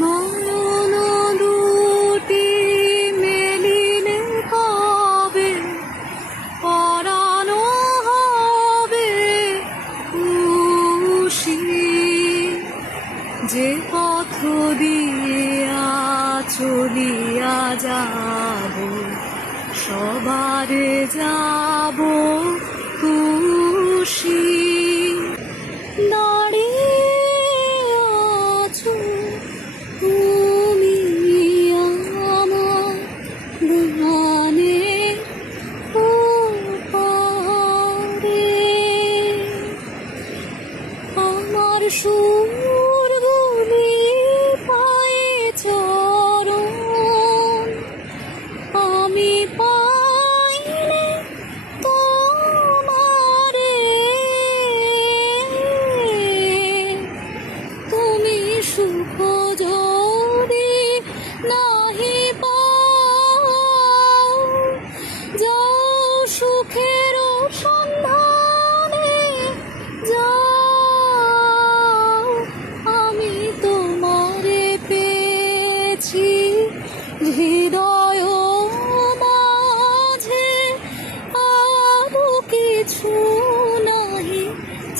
নয়ন দুটি মেলিলে কবে পরানো হবে খুশি, যে পথ দিয়া চলিয়া যাব সবারে যাব খুশি। দাঁড়িয়ে আছো তুমি আমার গানের ওপারে, আমার সুরগুলি পায়ে চরণ, আমি পাইলে তোমারে, তুমি সুখ যদি নাহি পাও, যাও সুখের সন্ধানে যাও, আমি তোমারে পেয়েছি হৃদয় মাঝে, আরো কিছু নাহি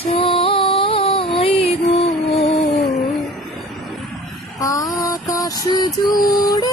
চাই গো। আকাশ জুড়ে